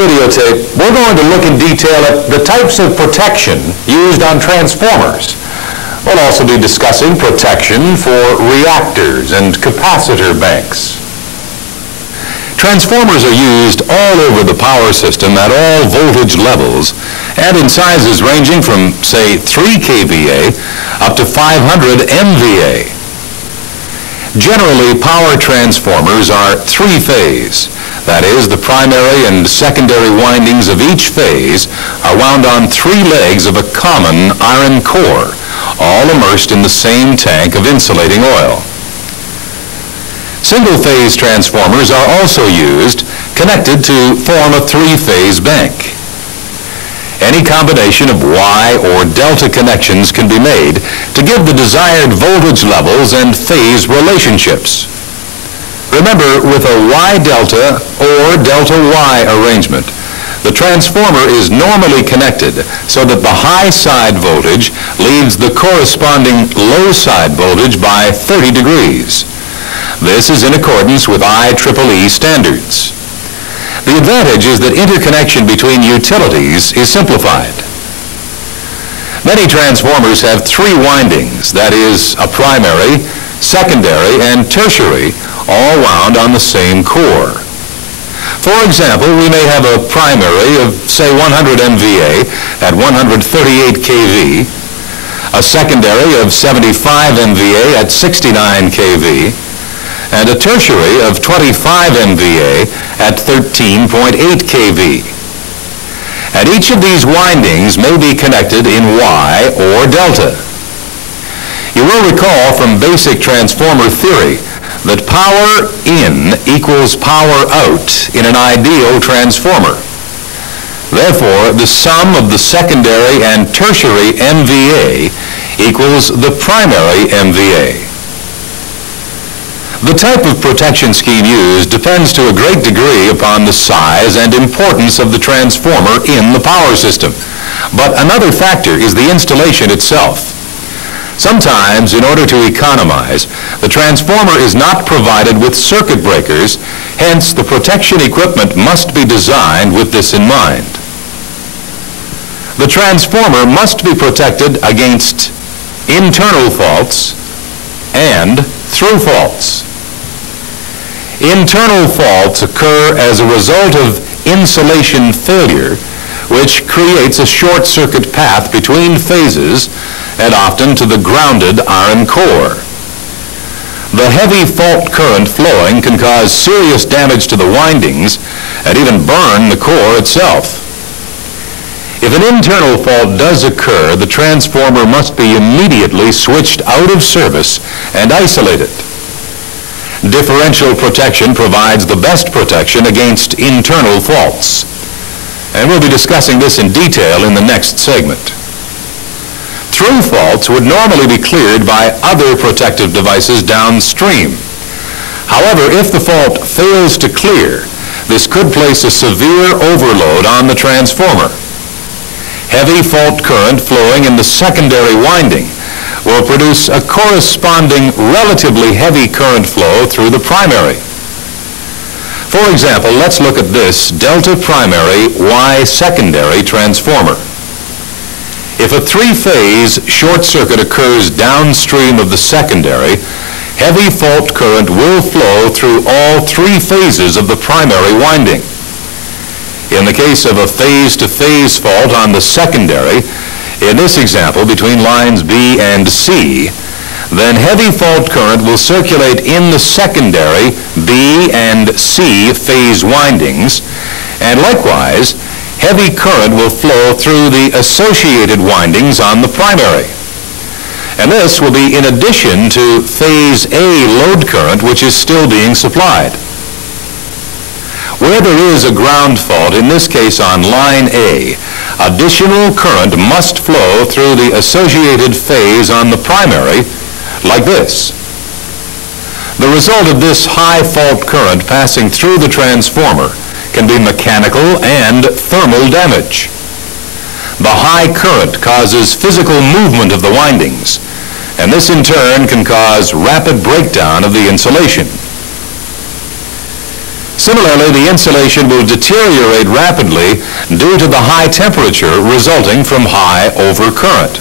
videotape, we're going to look in detail at the types of protection used on transformers. We'll also be discussing protection for reactors and capacitor banks. Transformers are used all over the power system at all voltage levels and in sizes ranging from, say, 3 kVA up to 500 MVA. Generally, power transformers are three-phase. That is, the primary and secondary windings of each phase are wound on 3 legs of a common iron core, all immersed in the same tank of insulating oil. Single-phase transformers are also used, connected to form a 3-phase bank. Any combination of Y or delta connections can be made to give the desired voltage levels and phase relationships. Remember, with a Y-delta or delta-Y arrangement, the transformer is normally connected so that the high side voltage leads the corresponding low side voltage by 30 degrees. This is in accordance with IEEE standards. The advantage is that interconnection between utilities is simplified. Many transformers have 3 windings, that is, a primary, secondary, and tertiary, all wound on the same core. For example, we may have a primary of, say, 100 MVA at 138 kV, a secondary of 75 MVA at 69 kV, and a tertiary of 25 MVA at 13.8 kV. And each of these windings may be connected in Y or delta. You will recall from basic transformer theory that power in equals power out in an ideal transformer. Therefore, the sum of the secondary and tertiary MVA equals the primary MVA. The type of protection scheme used depends to a great degree upon the size and importance of the transformer in the power system. But another factor is the installation itself. Sometimes, in order to economize, the transformer is not provided with circuit breakers, hence the protection equipment must be designed with this in mind. The transformer must be protected against internal faults and through faults. Internal faults occur as a result of insulation failure, which creates a short circuit path between phases and often to the grounded iron core. The heavy fault current flowing can cause serious damage to the windings and even burn the core itself. If an internal fault does occur, the transformer must be immediately switched out of service and isolated. Differential protection provides the best protection against internal faults. And we'll be discussing this in detail in the next segment. Through faults would normally be cleared by other protective devices downstream. However, if the fault fails to clear, this could place a severe overload on the transformer. Heavy fault current flowing in the secondary winding will produce a corresponding relatively heavy current flow through the primary. For example, let's look at this delta primary Y secondary transformer. If a 3-phase short circuit occurs downstream of the secondary, heavy fault current will flow through all 3 phases of the primary winding. In the case of a phase-to-phase fault on the secondary, in this example between lines B and C, then heavy fault current will circulate in the secondary B and C phase windings, and likewise, heavy current will flow through the associated windings on the primary. And this will be in addition to phase A load current, which is still being supplied. Where there is a ground fault, in this case on line A, additional current must flow through the associated phase on the primary, like this. The result of this high fault current passing through the transformer can be mechanical and thermal damage. The high current causes physical movement of the windings, and this in turn can cause rapid breakdown of the insulation. Similarly, the insulation will deteriorate rapidly due to the high temperature resulting from high overcurrent.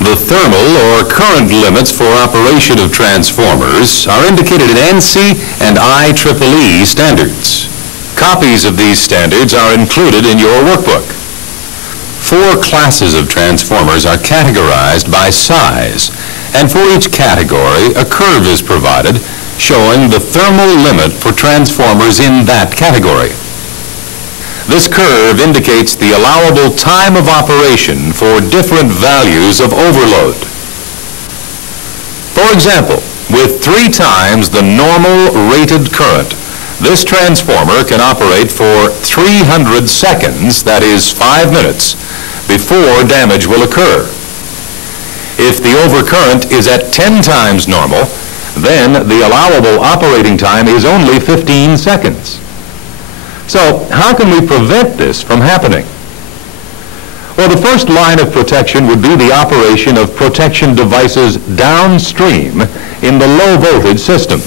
The thermal or current limits for operation of transformers are indicated in ANSI and IEEE standards. Copies of these standards are included in your workbook. 4 classes of transformers are categorized by size, and for each category a curve is provided showing the thermal limit for transformers in that category. This curve indicates the allowable time of operation for different values of overload. For example, with 3 times the normal rated current, this transformer can operate for 300 seconds, that is 5 minutes, before damage will occur. If the overcurrent is at 10 times normal, then the allowable operating time is only 15 seconds. So, how can we prevent this from happening? Well, the first line of protection would be the operation of protection devices downstream in the low voltage system.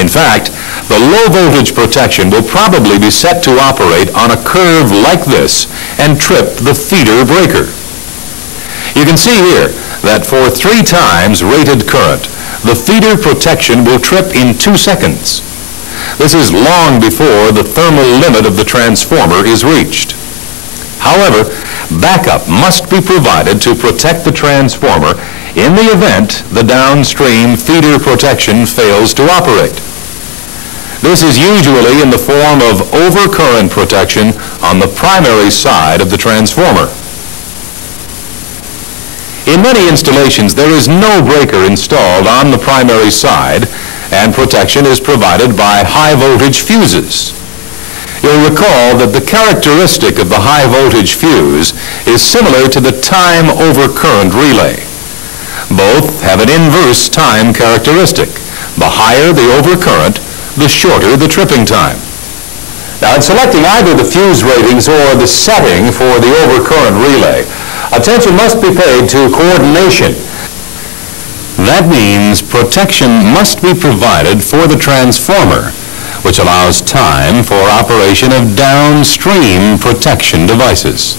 In fact, the low voltage protection will probably be set to operate on a curve like this and trip the feeder breaker. You can see here that for 3 times rated current, the feeder protection will trip in 2 seconds. This is long before the thermal limit of the transformer is reached. However, backup must be provided to protect the transformer in the event the downstream feeder protection fails to operate. This is usually in the form of overcurrent protection on the primary side of the transformer. In many installations, there is no breaker installed on the primary side, and protection is provided by high voltage fuses. You'll recall that the characteristic of the high voltage fuse is similar to the time overcurrent relay. Both have an inverse time characteristic. The higher the overcurrent, the shorter the tripping time. Now, in selecting either the fuse ratings or the setting for the overcurrent relay, attention must be paid to coordination. That means protection must be provided for the transformer, which allows time for operation of downstream protection devices.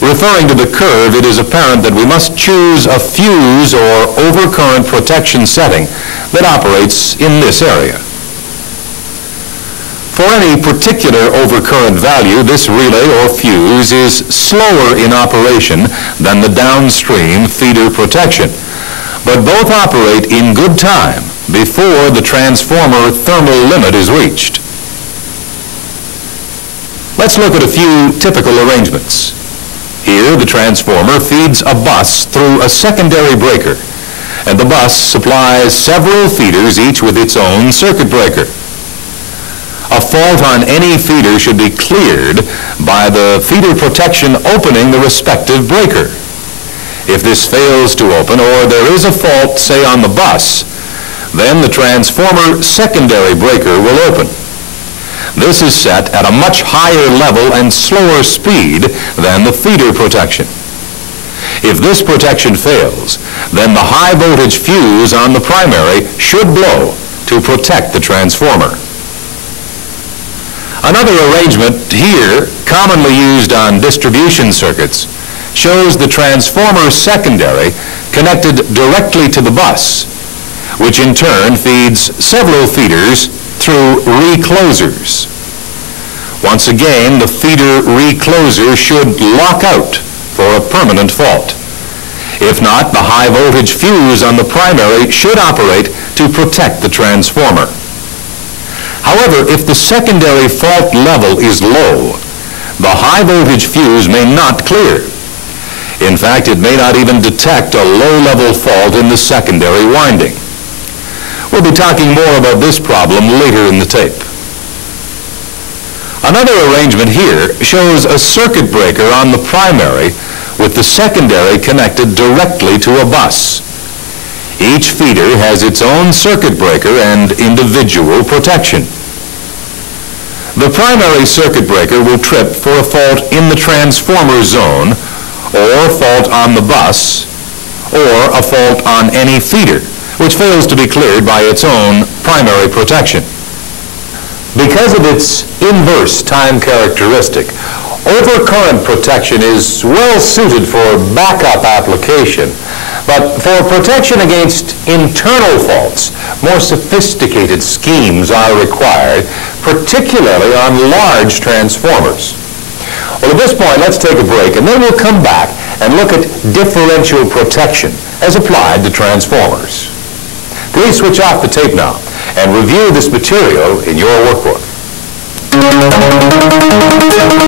Referring to the curve, it is apparent that we must choose a fuse or overcurrent protection setting that operates in this area. For any particular overcurrent value, this relay or fuse is slower in operation than the downstream feeder protection, but both operate in good time before the transformer thermal limit is reached. Let's look at a few typical arrangements. Here, the transformer feeds a bus through a secondary breaker, and the bus supplies several feeders, each with its own circuit breaker. A fault on any feeder should be cleared by the feeder protection opening the respective breaker. If this fails to open, or there is a fault, say on the bus, then the transformer secondary breaker will open. This is set at a much higher level and slower speed than the feeder protection. If this protection fails, then the high voltage fuse on the primary should blow to protect the transformer. Another arrangement here, commonly used on distribution circuits, shows the transformer secondary connected directly to the bus, which in turn feeds several feeders through reclosers. Once again, the feeder recloser should lock out for a permanent fault. If not, the high voltage fuse on the primary should operate to protect the transformer. However, if the secondary fault level is low, the high voltage fuse may not clear. In fact, it may not even detect a low-level fault in the secondary winding. We'll be talking more about this problem later in the tape. Another arrangement here shows a circuit breaker on the primary with the secondary connected directly to a bus. Each feeder has its own circuit breaker and individual protection. The primary circuit breaker will trip for a fault in the transformer zone, or fault on the bus, or a fault on any feeder, which fails to be cleared by its own primary protection. Because of its inverse time characteristic, overcurrent protection is well suited for backup application, but for protection against internal faults, more sophisticated schemes are required, particularly on large transformers. Well, at this point, let's take a break, and then we'll come back and look at differential protection as applied to transformers. Please switch off the tape now and review this material in your workbook.